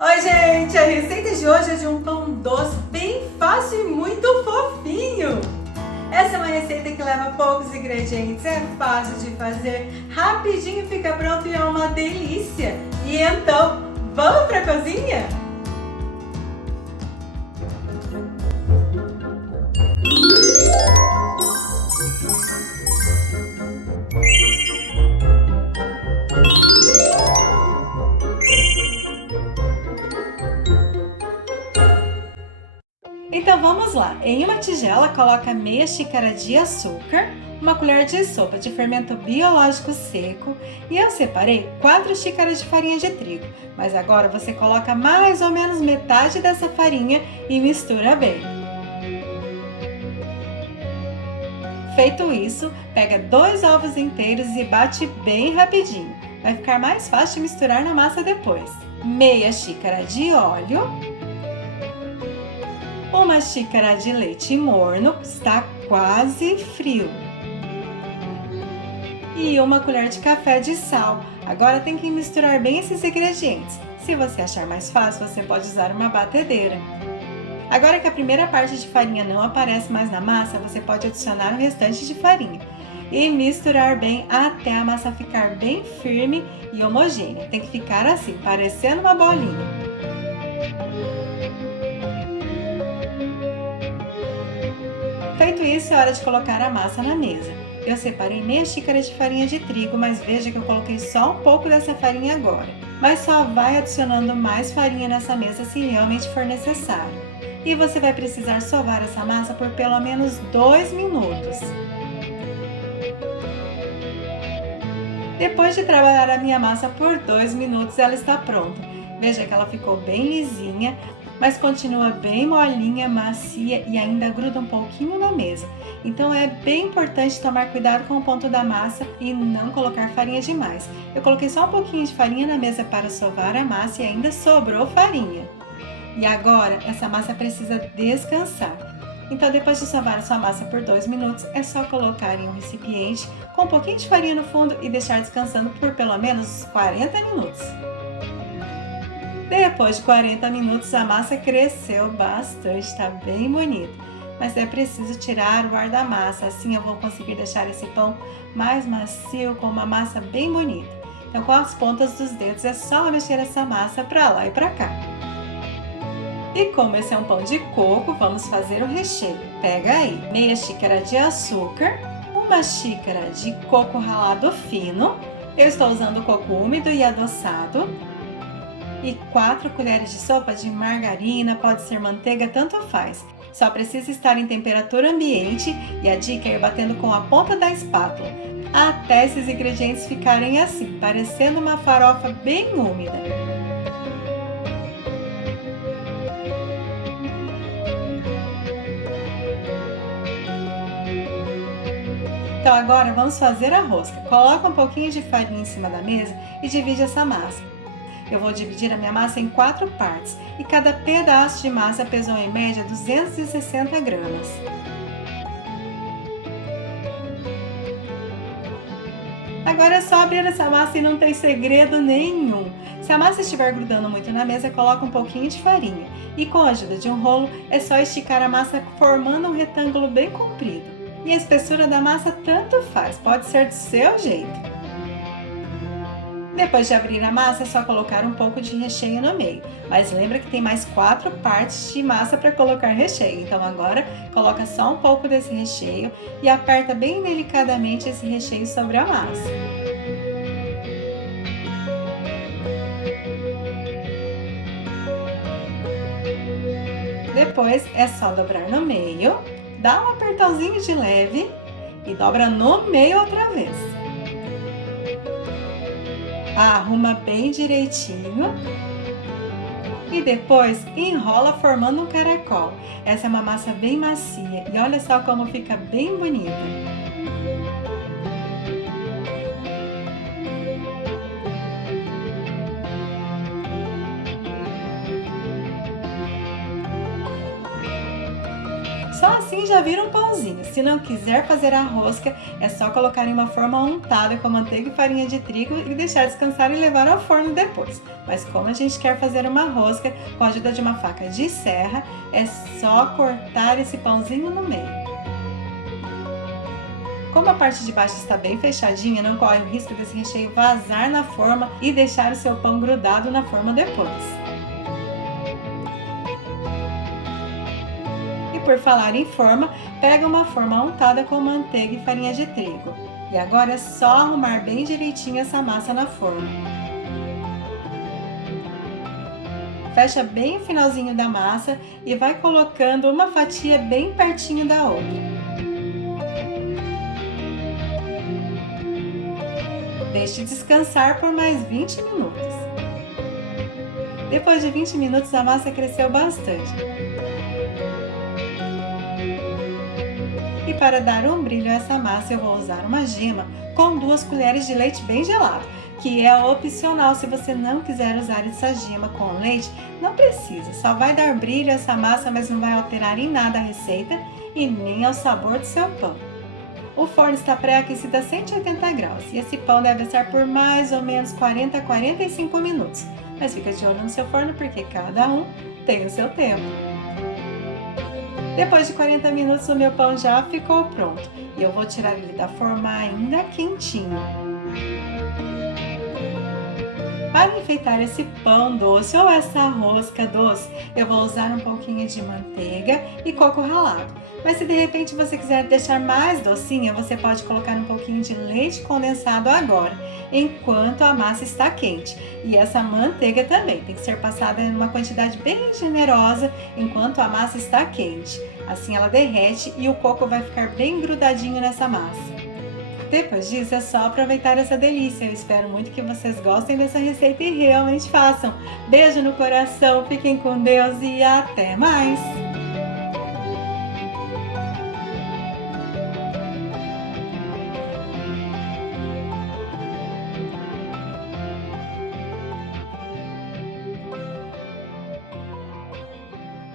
Oi, gente! A receita de hoje é de um pão doce bem fácil e muito fofinho. Essa é uma receita que leva poucos ingredientes, é fácil de fazer, rapidinho fica pronto e é uma delícia. E então, vamos para a cozinha? Então vamos lá, em uma tigela coloca meia xícara de açúcar, uma colher de sopa de fermento biológico seco e eu separei 4 xícaras de farinha de trigo, mas agora você coloca mais ou menos metade dessa farinha e mistura bem. Feito isso, pega 2 ovos inteiros e bate bem rapidinho, vai ficar mais fácil de misturar na massa depois. Meia xícara de óleo, uma xícara de leite morno, está quase frio. E uma colher de café de sal. Agora tem que misturar bem esses ingredientes. Se você achar mais fácil, você pode usar uma batedeira. Agora que a primeira parte de farinha não aparece mais na massa, você pode adicionar o restante de farinha e misturar bem até a massa ficar bem firme e homogênea. Tem que ficar assim, parecendo uma bolinha. Feito isso, é hora de colocar a massa na mesa. Eu separei meia xícara de farinha de trigo, mas veja que eu coloquei só um pouco dessa farinha agora. Mas só vai adicionando mais farinha nessa mesa se realmente for necessário. E você vai precisar sovar essa massa por pelo menos 2 minutos. Depois de trabalhar a minha massa por 2 minutos, ela está pronta. Veja que ela ficou bem lisinha, mas continua bem molinha, macia e ainda gruda um pouquinho na mesa. Então é bem importante tomar cuidado com o ponto da massa e não colocar farinha demais. Eu coloquei só um pouquinho de farinha na mesa para sovar a massa e ainda sobrou farinha. E agora essa massa precisa descansar. Então depois de sovar a sua massa por 2 minutos, é só colocar em um recipiente com um pouquinho de farinha no fundo e deixar descansando por pelo menos 40 minutos. Depois de 40 minutos, a massa cresceu bastante, está bem bonita. Mas é preciso tirar o ar da massa, assim eu vou conseguir deixar esse pão mais macio, com uma massa bem bonita. Então com as pontas dos dedos é só mexer essa massa para lá e para cá. E como esse é um pão de coco, vamos fazer o recheio. Pega aí meia xícara de açúcar, uma xícara de coco ralado fino, eu estou usando coco úmido e adoçado, e 4 colheres de sopa de margarina, pode ser manteiga, tanto faz. Só precisa estar em temperatura ambiente e a dica é ir batendo com a ponta da espátula, até esses ingredientes ficarem assim, parecendo uma farofa bem úmida. Então agora vamos fazer a rosca. Coloca um pouquinho de farinha em cima da mesa e divide essa massa. Eu vou dividir a minha massa em 4 partes e cada pedaço de massa pesou em média 260 gramas. Agora é só abrir essa massa e não tem segredo nenhum. Se a massa estiver grudando muito na mesa, coloca um pouquinho de farinha e com a ajuda de um rolo é só esticar a massa formando um retângulo bem comprido. E a espessura da massa tanto faz, pode ser do seu jeito. Depois de abrir a massa, é só colocar um pouco de recheio no meio. Mas lembra que tem mais 4 partes de massa para colocar recheio. Então agora, coloca só um pouco desse recheio e aperta bem delicadamente esse recheio sobre a massa. Depois é só dobrar no meio, dá um apertãozinho de leve e dobra no meio outra vez. Arruma bem direitinho e depois enrola formando um caracol. Essa é uma massa bem macia e olha só como fica bem bonita. Só assim já vira um pãozinho. Se não quiser fazer a rosca, é só colocar em uma forma untada com manteiga e farinha de trigo e deixar descansar e levar ao forno depois. Mas como a gente quer fazer uma rosca com a ajuda de uma faca de serra, é só cortar esse pãozinho no meio. Como a parte de baixo está bem fechadinha, não corre o risco desse recheio vazar na forma e deixar o seu pão grudado na forma depois. E por falar em forma, pega uma forma untada com manteiga e farinha de trigo. E agora é só arrumar bem direitinho essa massa na forma. Fecha bem o finalzinho da massa e vai colocando uma fatia bem pertinho da outra. Deixe descansar por mais 20 minutos. Depois de 20 minutos, a massa cresceu bastante. E para dar um brilho a essa massa, eu vou usar uma gema com 2 colheres de leite bem gelado, que é opcional. Se você não quiser usar essa gema com leite, não precisa. Só vai dar brilho a essa massa, mas não vai alterar em nada a receita e nem ao sabor do seu pão. O forno está pré-aquecido a 180 graus e esse pão deve assar por mais ou menos 40 a 45 minutos. Mas fica de olho no seu forno porque cada um tem o seu tempo. Depois de 40 minutos o meu pão já ficou pronto e eu vou tirar ele da forma ainda quentinho. Para enfeitar esse pão doce ou essa rosca doce, eu vou usar um pouquinho de manteiga e coco ralado. Mas se de repente você quiser deixar mais docinha, você pode colocar um pouquinho de leite condensado agora, enquanto a massa está quente. E essa manteiga também tem que ser passada em uma quantidade bem generosa enquanto a massa está quente. Assim ela derrete e o coco vai ficar bem grudadinho nessa massa. Depois disso é só aproveitar essa delícia. Eu espero muito que vocês gostem dessa receita e realmente façam. Beijo no coração, fiquem com Deus e até mais!